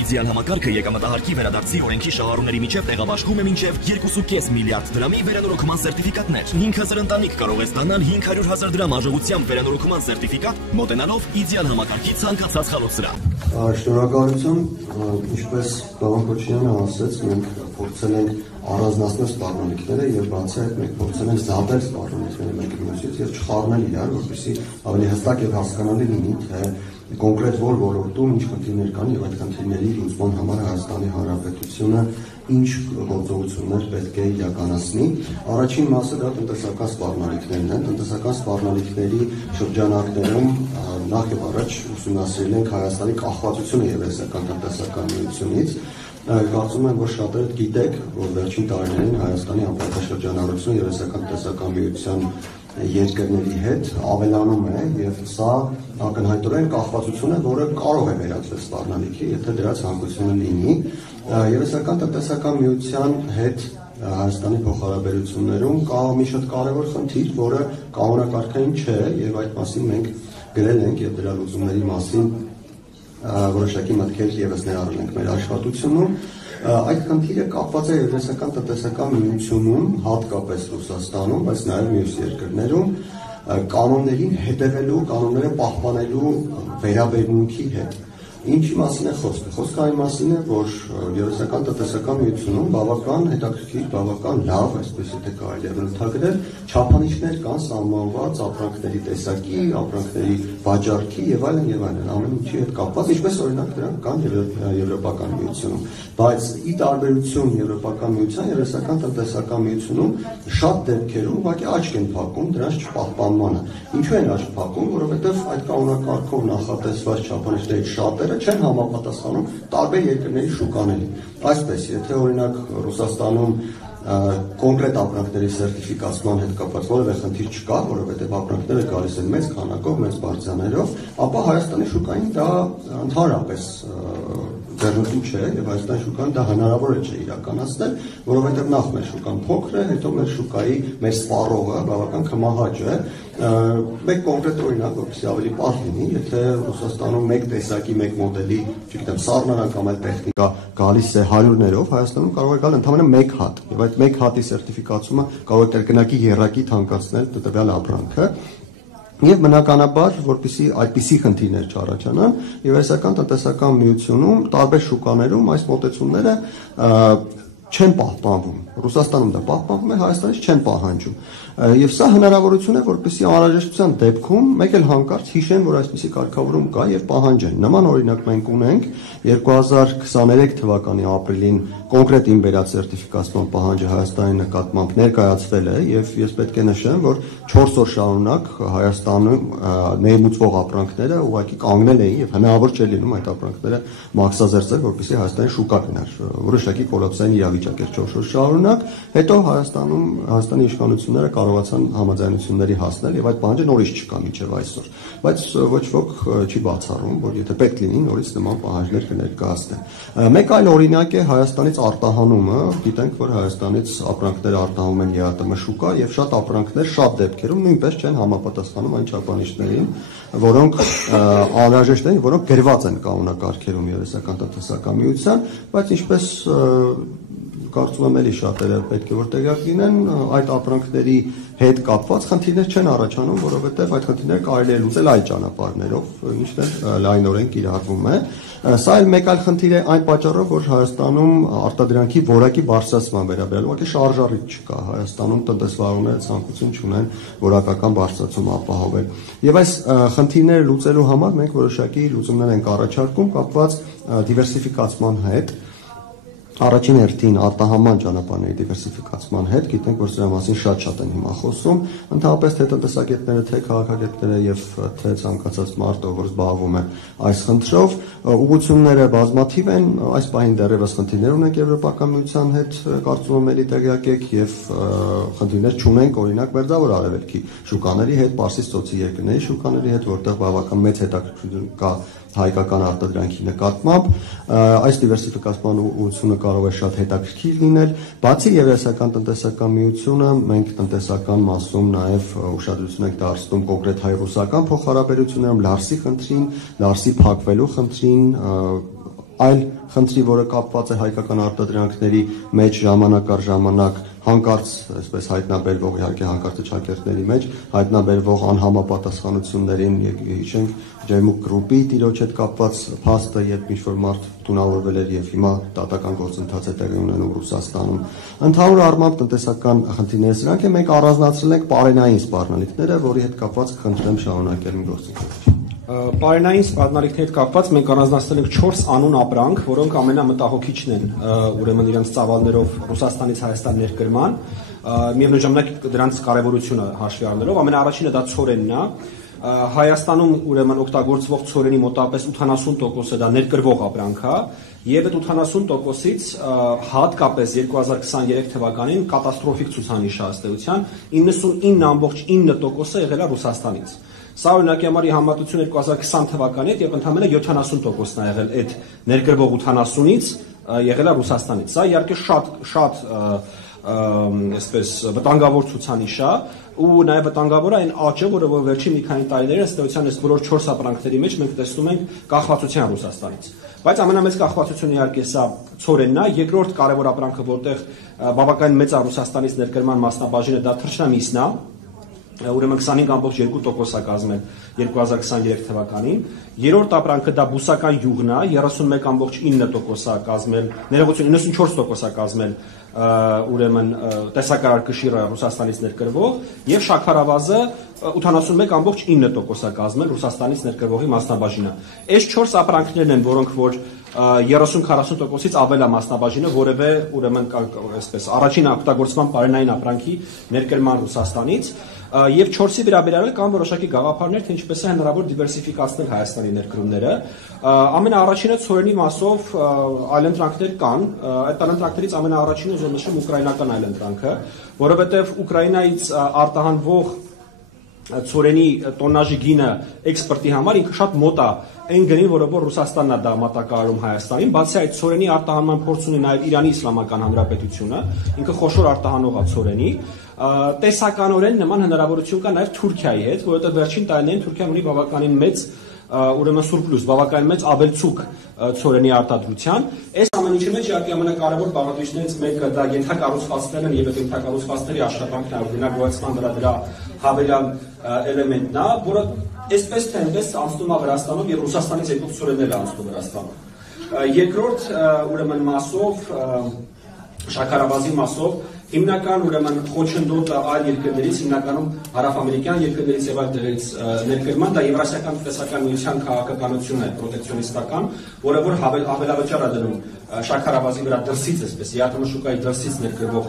իդեալ համակարգը եկամտահարկի վերադարձի օրենքի շահառուների միջև տեղաբաշխում է մինչև 2.5 միլիարդ դրամի վերանորոգման սերտիֆիկատներ։ 5000 ընտանիք կարող է ստանալ 500,000 դրամ արժողությամբ վերանորոգման սերտիֆիկատ, մոտենալով իդեալ համակարգի ցանկացած խանութսրահ։ Շնորհակալություն, ինչպես Պարոն Քոչարյանը ասաց, մենք փորձել ենք առանձնացնել սպառնալիքները եւ բացի այդ մենք փորձել ենք զատել սպառնալիքները մեկի մյուսից եւ չխառնել իրար, որպեսզի ավելի հստակ եւ հասկանալի լինի, թե կոնկրետ որ ոլորտում ինչ խնդիրներ կան եւ այդ խնդիրների լուծման համար Հայաստանի Հանրապետությունը ինչ գործողություններ պետք է իրականացնի։ Առաջին մասը դա տնտեսական սպառնալիքներն են։ Տնտեսական սպառնալիքների շրջանակներում նախ եւ առաջ ուսումնասիրել ենք Հայաստանի կախվածությունը Եվրասիական տնտեսական միությունից։ Կարծում եմ, որ շատերը գիտեք, որ վերջին տարիներին Հայաստանի անվտանգաշրջանառությունը Եվրասիական տնտեսական միության երկրների հետ ավելանում է եւ սա ակնհայտորեն կախվածություն է, որը կարող է վերածվել սպառնալիքի, եթե դրա ցանկությունը լինի։ Եվրասիական տնտեսական միության հետ Հայաստանի փոխհարաբերություններում կա մի շատ կարևոր խնդիր, որը կանոնակարգային չէ եւ այդ մասին մենք գրել ենք եւ դրա լուծումների մասին որոշակի մտքեր եւս ներառել ենք մեր աշխատությունում։ Այդ խնդիրը կապված է Եվրասիական տնտեսական միությունում, հատկապես Ռուսաստանում, բայց նաև մյուս երկրներում կանոններին հետևելու, կանոնները պահպանելու վերաբերմունքի հետ։ Ինչի մասին է խոսքը։ Խոսքը այն մասին է, որ Եվրասիական տնտեսական միությունում բավական հետաքրքիր, բավական լավ, այսպես եթե կարելի է բնութագրել, չափանիշներ կան սահմանված ապրանքների տեսակի, ապրանքների վաճառքի եւ այլն, ամեն ինչի հետ կապված, ինչպես օրինակ դրանք կան Եվրոպական միությունում։ Բայց ի տարբերություն Եվրոպական միության, Եվրասիական տնտեսական միությունում շատ դեպքերում ուղղակի աչք են փակում դրանց չպահպանմանը։ Ինչու են աչք փակում, որովհետեւ այդ կանոնակարգով նախատեսված չափանիշներից շատերը չեն համապատասխանում տարբեր երկրների շուկաներին։ Այսպես, եթե օրինակ Ռուսաստանում կոնկրետ ապրանքների սերտիֆիկացման հետ կապված որևէ խնդիր չկա, որովհետև ապրանքները գալիս են մեծ քանակով, մեծ բարձրաներով, ապա Հայաստանի շուկային դա ընդհանրապես ձեռնտու չէ եւ Հայաստանի շուկան դա հնարավոր չէ իրականացնել, որովհետեւ նախ մեր շուկան փոքր է, հետո մեր շուկայի մեր սպառողը բավական քմահաճ է։ Մեկ կոնկրետ օրինակ, որպեսզի ավելի պարզ լինի, եթե Ռուսաստանում մեկ տեսակի, մեկ մոդելի, չգիտեմ, սառնարան կամ այլ տեխնիկա գալիս է 100-ներով, Հայաստանում կարող է գալ ընդամենը մեկ հատ, եւ այդ մեկ հատի սերտիֆիկացումը կարող է կրկնակի եռակի թանկացնել տվյալ ապրանքը։ Եվ բնականաբար, որպեսզի այդպիսի խնդիրներ չառաջանան, Եվրասիական տնտեսական միությունում տարբեր շուկաներում այս մոտեցումները չեն պահպանվում։ Ռուսաստանում դա պահպանվում է, Հայաստանից չեն պահանջում։ Եվ սա հնարավորություն է, որպեսզի անհրաժեշտության դեպքում մեկ էլ հանկարծ հիշեն, որ այսպիսի կարգավորում կա եւ պահանջեն։ Նման օրինակ մենք ունենք 2023 թվականի ապրիլին կոնկրետ իմբերած սերտիֆիկացման պահանջը Հայաստանի նկատմամբ ներկայացվել է եւ ես պետք է նշեմ, որ 4 օր շարունակ Հայաստանում ներմուծվող ապրանքները ուղղակի կանգնել էին եւ հնարավոր չէր լինում այդ ապրանքները մաքսազերծել, որպեսզի Հայաստանի շուկա գնար։ Որոշակի կոլապսային իրավիճակ էր 4 օր շարունակ, հետո Հայաստանի իշխանությունները կարողացան համաձայնությունների հասնել եւ այդ պահանջը նորից չկա մինչեւ այսօր, բայց ոչ ոք չի բացառում, որ եթե պետք լինի նորից նման պահանջներ կներկայացնեն։ Մեկ այլ օրինակ է Հայաստանից արտահանումը, գիտենք, որ Հայաստանից ապրանքներ արտահանում են ԵԱՏՄ շուկա եւ շատ ապրանքներ շատ դեպքերում նույնպես չեն համապատասխանում այն չափանիշներին, որոնք անհրաժեշտ են, որոնք գրված են կանոնակարգերում Եվրասիական տնտեսական միության, բայց ինչպես կարծում եմ էլի շատերը պետք է որ տեղյակ լինեն, այդ ապրանքների հետ կապված խնդիրներ չեն առաջանում, որովհետև այդ խնդիրները կարելի է լուծել այլ ճանապարհներով, ինչն էլ լայնորեն կիրառվում է։ Սա էլ մեկ այլ խնդիր է այն պատճառով, որ Հայաստանում արտադրանքի որակի բարձրացման վերաբերյալ ուղղակի շարժառիթ չկա։ Հայաստանում տնտեսվարողները ցանկություն չունեն որակական բարձրացում ապահովել։ Եվ այս խնդիրները լուծելու համար մենք որոշակի լուծումներ ենք առաջարկում կապված դիվերսիֆիկացման հետ։ Առաջին հերթին արտահանման ճանապարհների դիվերսիֆիկացման հետ, գիտենք, որ սրա մասին շատ են հիմա խոսում, ընդհանրապես թե տնտեսագետները, թե քաղաքագետները եւ թե ցանկացած մարդ, ով որ զբաղվում է այս խնդրով, ուղղությունները բազմաթիվ են, այս պահին դեռևս խնդիրներ ունենք Եվրոպական միության հետ, կարծում եմ էլի տեղյակ եք եւ խնդիրներ չունենք, օրինակ Մերձավոր Արևելքի շուկաների հետ, Պարսից ծոցի երկրների շուկաների հետ, որտեղ բավական մեծ հետաքրքրություն կա հայկական արտադրանքի նկատմամբ, այս դիվերսիֆիկացման ուղղությունը կարող է շատ հետաքրքիր լինել, բացի Եվրասիական տնտեսական միությունը, մենք տնտեսական մասում նաև ուշադրություն ենք դարձնում կոնկրետ հայ-ռուսական փոխհարաբերություններում, Լարսի խնդրին, Լարսի փակվելու խնդրին, այլ խնդրի, որը կապված է հայկական արտադրանքների մեջ ժամանակ առ ժամանակ հանկարծ, այսպես հայտնաբերվող իհարկե հանկարծ ճակերտների մեջ հայտնաբերվող անհամապատասխանություններին, հիշենք Ջեմուկ գրուպի տիրոջ հետ կապված փաստը, երբ ինչ-որ մարդ տունավորվել էր եւ հիմա դատական գործընթաց է տեղի ունենում Ռուսաստանում։ Ընդհանուր առմամբ տնտեսական խնդիրները սրանք են, մենք առանձնացրել ենք պարենային սպառնալիքները, որի հետ կապված կխնդրեմ շարունակել իմ գործընթացը։ Պարենային սպառնալիքների հետ կապված մենք առանձնացրել ենք 4 անուն ապրանք, որոնք ամենամտահոգիչն են, ուրեմն իրենց ծավալներով Ռուսաստանից Հայաստան ներկրման, միևնույն ժամանակ դրանց կարևորությունը հաշվի առնելով, ամենաառաջինը դա ցորենն է։ Հայաստանում ուրեմն օգտագործվող ցորենի մոտավորապես 80%-ը դա ներկրվող ապրանք է, եւ այդ 80%-ից հատկապես 2023 թվականին կատաստրոֆիկ ցուցանիշ է ըստ էության 99.9%-ը եղել է Ռուսաստանից։ Սա օրինակի համար համատություն 2020 թվականի հետ եւ ընդհանրապես 70%-ն է եղել այդ ներկրվող 80-ից եղել է Ռուսաստանից։ Սա իհարկե շատ այսպես վտանգավոր ցուցանիշ է ու նաև վտանգավոր է այն աճը, որը վերջին մի քանի տարիներին ըստ էության այս բոլոր 4 ապրանքների մեջ մենք տեսնում ենք կախվածության Ռուսաստանից։ Բայց ամենամեծ կախվածությունը իհարկե սա ցորենն է, երկրորդ կարևոր ապրանքը, որտեղ բավականին մեծ է Ռուսաստանից ներկրման մասնաբաժինը, դա թռչնամիսն է, ուրեմն 25.2% է կազմել 2023 թվականին։ Երրորդ ապրանքը դա բուսական յուղն է, 31.9% է կազմել, ներողություն 94% է կազմել ուրեմն տեսակարար կշիռը Ռուսաստանից ներկրվող եւ շաքարավազը 81.9% է կազմել Ռուսաստանից ներկրվողի մասնաբաժինը։ Այս 4 ապրանքներն են, որոնք որ 30-40%-ից ավել է մասնաբաժինը որևէ ուրեմն այսպես առաջին օգտագործման պարենային ապրանքի ներկրման Ռուսաստանից եւ 4-ի վերաբերյալ կան որոշակի գաղափարներ, թե ինչպես է հնարավոր դիվերսիֆիկացնել Հայաստանի ներկրումները։ Ամենաառաջինը ցորենի մասով այլընտրանքներ կան, այդ այլընտրանքներից ամենաառաջինը ուզում եմ նշեմ ուկրաինական այլընտրանքը, որովհետեւ Ուկրաինայից արտահանվող ցորենի տոննաժի գինը էքսպորտի համար ինքը շատ մոտ է այն գնին, որը որ Ռուսաստանն է դա մատակարարում Հայաստանին, բացի այդ ցորենի արտահանման փորձ ունի նաև Իրանի Իսլամական Հանրապետությունը, ինքը խոշոր արտահանող է ցորենի, տեսականորեն նման հնարավորություն կա նաև Թուրքիայի հետ, որովհետև վերջին տարիներին Թուրքիան ունի բավականին մեծ ուրեմն սուրպլյուս, բավականին մեծ ավելցուկ ցորենի արտադրության։ Այս ամեն ինչի մեջ իհարկե ամենակարևոր բաղադրիչներից մեկը դա ենթակառուցվածքներն են եւ այդ ենթակառուցվածքների աշխատանքն է, օրինագործման վրա դրա հավելյալ էլեմենտն է, որը այսպես թե այնպես անցնում է Վրաստանում եւ Ռուսաստանից եկող ցորենները անցնում Վրաստանում։ Երկրորդ ուրեմն մասով շաքարավազի մասով հիմնական ուրեմն խոչընդոտը այլ երկրներից, հիմնականում հարավամերիկյան երկրներից եւ այլ տեղերից ներկրման, դա Եվրասիական տնտեսական միության քաղաքականությունն է, պրոտեկցիոնիստական, որը որ հավելավճար է դնում շաքարավազի վրա դրսից, այսպես ԵԱՏՄ շուկայի դրսից ներկրվող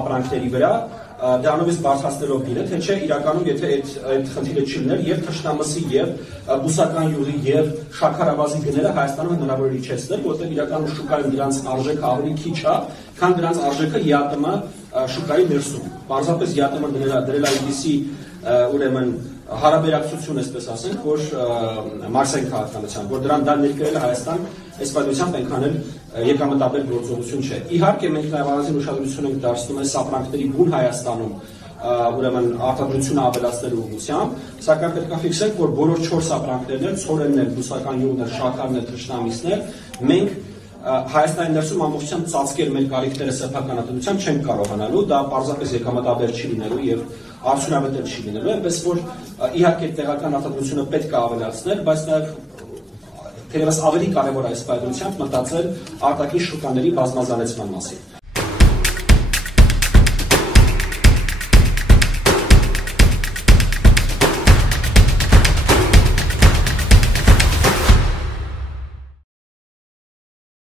ապրանքների վրա, դրանով բարձրացնելով գինը, թե չէ իրականում եթե այդ խնդիրը չլիներ եւ թշնամսի եւ բուսական յուղի եւ շաքարավազի գները Հայաստանում հնարավոր է իջեցնել, որտեղ իրականում շուկայում դրանց արժեքը ավելի քիչ է, քան դրանց արժեքը ԵԱՏՄ շուկայի ներսում։ Պարզապես ԵԱՏՄ դրել է այնպիսի ուրեմն հարաբերակցություն, այսպես ասենք, որ Մարսեն քաղաքականության, որ դրան դա ներկրելը Հայաստան այս պատմությամբ այնքան էլ եկամտաբեր գործողություն չէ։ Իհարկե մենք նաև առանձին ուշադրություն ենք դարձնում այս ապրանքների բուն Հայաստանում ուրեմն արտադրությունը ավելացնելու ուղղությամբ, սակայն պետք է ֆիքսենք, որ բոլոր 4 ապրանքներն են, ցորենն են, բուսական յուղն են, շաքարն են, թռչնամիսն են, մենք Հայաստանի ներսում ամբողջությամբ ծածկել մեր կարիքները սեփականատիրությամբ չենք կարողանալու, դա պարզապես եկամտաբեր չի լինելու եւ արդյունավետ չի լինելու, այնպես որ իհարկե տեղական արտադրությունը պետք է ավելացնել, բայց նաեւ թերևս ավելի կարևոր է այս պայմանությամբ մտածել արտաքին շուկաների բազմազանեցման մասին։